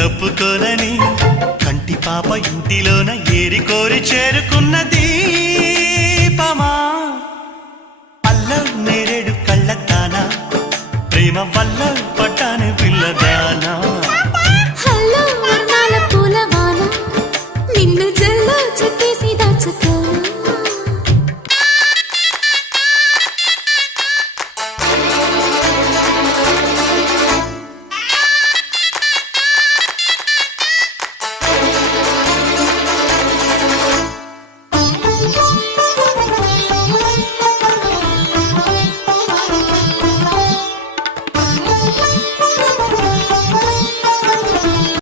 తప్పుకోనని కంటి పాప ఇంటిలోన ఏరి కోరి చేరుకున్న దీపమా అల్లం నేరేడు కళ్ళతానా ప్రేమ వల్ల పట్టాను పిల్లదానా